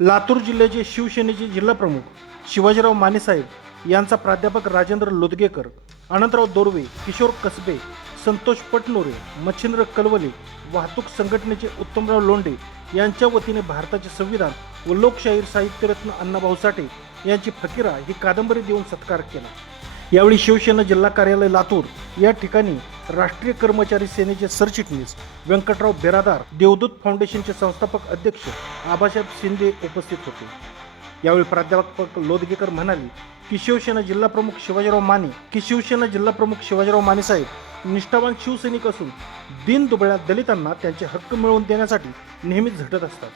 लातूर जिल्ह्याचे शिवसेनेचे जिल्हाप्रमुख शिवाजीराव मानेसाहेब यांचा प्राध्यापक राजेंद्र लोदगेकर अनंतराव दोरवे किशोर कसबे संतोष पटनोरे मच्छिंद्र कलवले वाहतूक संघटनेचे उत्तमराव लोंढे यांच्या वतीने भारताचे संविधान व लोकशाहीर साहित्यरत्न अण्णाभाऊ साठे यांची फकीरा ही कादंबरी देऊन सत्कार केला. यावेळी शिवसेना जिल्हा कार्यालय लातूर या ठिकाणी राष्ट्रीय कर्मचारी सेनेचे सरचिटणीस व्यंकटराव बेरादार देवदूत फाउंडेशनचे संस्थापक अध्यक्ष आबासाहेब शिंदे उपस्थित होते. यावेळी प्राध्यापक लोदगेकर म्हणाले की शिवसेना जिल्हाप्रमुख शिवाजीराव माने की शिवसेना जिल्हाप्रमुख शिवाजीराव माने साहेब निष्ठावान शिवसैनिक असून दिन दुबळ्या दलितांना त्यांचे हक्क मिळवून देण्यासाठी नेहमीच झटत असतात.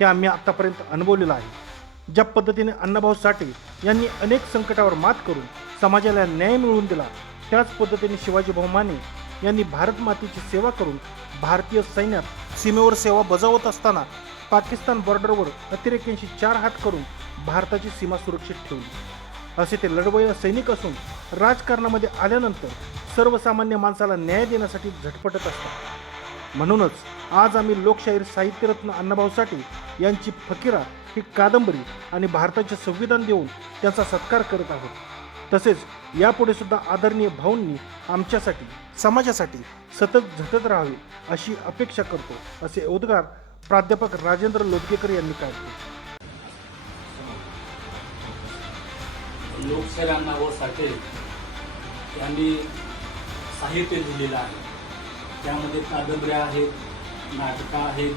हे आम्ही आतापर्यंत अनुभवलेलं आहे. ज्या पद्धतीने अण्णाभाऊ साठे यांनी अनेक संकटावर मात करून समाजाला न्याय मिळवून दिला त्याच पद्धतीने शिवाजीभाऊ माने यांनी भारत मातेची सेवा करून भारतीय सैन्यात सीमेवर सेवा बजावत असताना पाकिस्तान बॉर्डरवर अतिरेक्यांशी चार हात करून भारताची सीमा सुरक्षित ठेवली. असे ते लढवय्या सैनिक असून राजकारणामध्ये आल्यानंतर सर्वसामान्य माणसाला न्याय देण्यासाठी झटपटत असतात. म्हणूनच आज आम्ही लोकशाहीर साहित्यरत्न अण्णाभाऊ साठे यांची फकीरा ही कादंबरी आणि भारताचे संविधान देऊन त्यांचा सत्कार करत आहोत. तसेच यापुढे सुद्धा आदरणीय भाऊंनी आमच्यासाठी समाजासाठी सतत झटत राहावे अशी अपेक्षा करतो असे उद्गार प्राध्यापक राजेंद्र लोदगेकर यांनी काढले. लोकशाही अण्णाभाऊ साठे यांनी साहित्य लिहिलेलं आहे. त्यामध्ये कादंबऱ्या आहेत नाटकं आहेत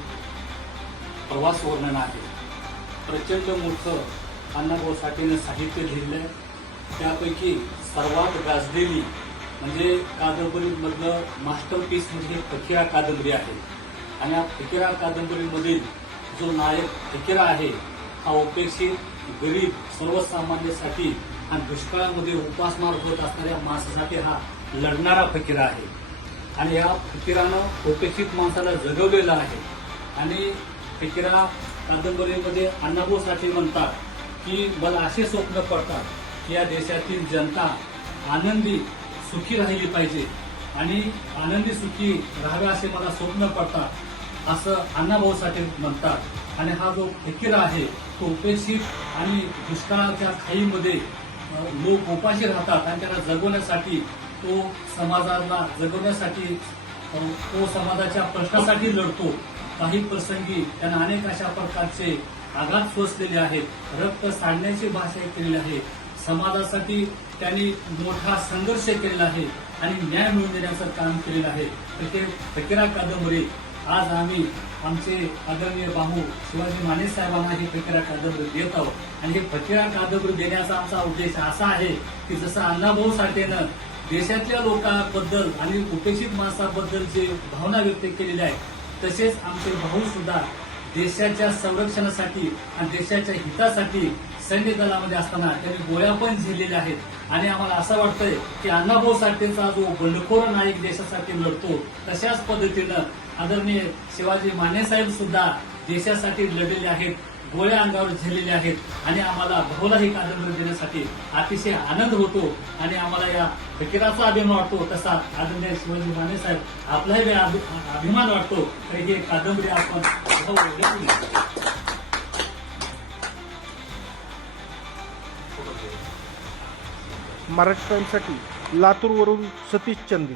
प्रवास वर्णन आहे. प्रचंड मोठं अण्णाभाऊ साठेनं साहित्य लिहिलं आहे त्यापैकी सर्वात गाजलेली म्हणजे कादंबरीमधलं मास्टरपीस म्हणजे फकिरा फकीरा कादंबरी आहे. आणि या फकीरा कादंबरीमधील जो नायक फकीरा आहे हा उपेक्षित गरीब सर्वसामान्यासाठी आणि दुष्काळामध्ये उपासमार होत असणाऱ्या माणसासाठी हा लढणारा फकीरा आहे. आणि या फकीरानं उपेक्षित माणसाला जगवलेलं आहे. आणि फकीरा कादंबरीमध्ये अण्णाभाऊ साठे म्हणतात की मला असे स्वप्न पडतात या देशातील जनता आनंदी सुखी राहिली पाहिजे. आणि आनंदी सुखी राहावे असे मला स्वप्न पडतात असं अण्णाभाऊ साठे म्हणतात. आणि हा जो फकीरा आहे तो उपेक्षित आणि दुष्काळाच्या खाईमध्ये लोक उपाशी राहतात आणि त्यांना जगवण्यासाठी तो समाजाला जगवण्यासाठी तो समाजाच्या प्रश्नासाठी लढतो. काही प्रसंगी त्यांना अनेक अशा प्रकारचे आघात सोसलेले आहेत रक्त सांडण्याची भाषा केलेली आहे. समाजासाठी त्यांनी मोठा संघर्ष केलेला आहे आणि न्याय मिळवून देण्याचं काम केलेलं आहे. तर ते फकीरा कादंबरी. आज आम्ही आमचे आदरणीय बाहू शिवाजी माने साहेबांना ही फकीरा कादंबरी देत आहोत. आणि हे फकीरा कादंबरी देण्याचा आमचा उद्देश असा आहे की जसं अण्णाभाऊ साठेनं देशातल्या लोकांबद्दल आणि उपेक्षित माणसाबद्दल जे भावना व्यक्त केलेल्या आहेत तसेच आमचे भाऊ सुद्धा देशाच्या संरक्षणासाठी आणि देशाच्या हितासाठी सैन्य दलामध्ये असताना त्यांनी गोळ्या पण झेलेल्या आहेत. आणि आम्हाला असं वाटतंय की अण्णाभाऊ साठेचा जो बंडखोर नायक देशासाठी लढतो तशाच पद्धतीनं आदरणीय शिवाजी माने साहेब सुद्धा देशासाठी लढलेले आहेत. गोळ्या अंगावर झेललेले आहेत. आणि आम्हाला भाऊला ही कादंबरी देण्यासाठी अतिशय आनंद होतो. आणि आम्हाला या फकीराचा अभिमान वाटतो. तसा आदरणीय शिवाजी माने साहेब आपलाही अभिमान वाटतो. तर ही कादंबरी आपण हो, महाराष्ट्रांसाठी लातूरवरून सतीश चंदे.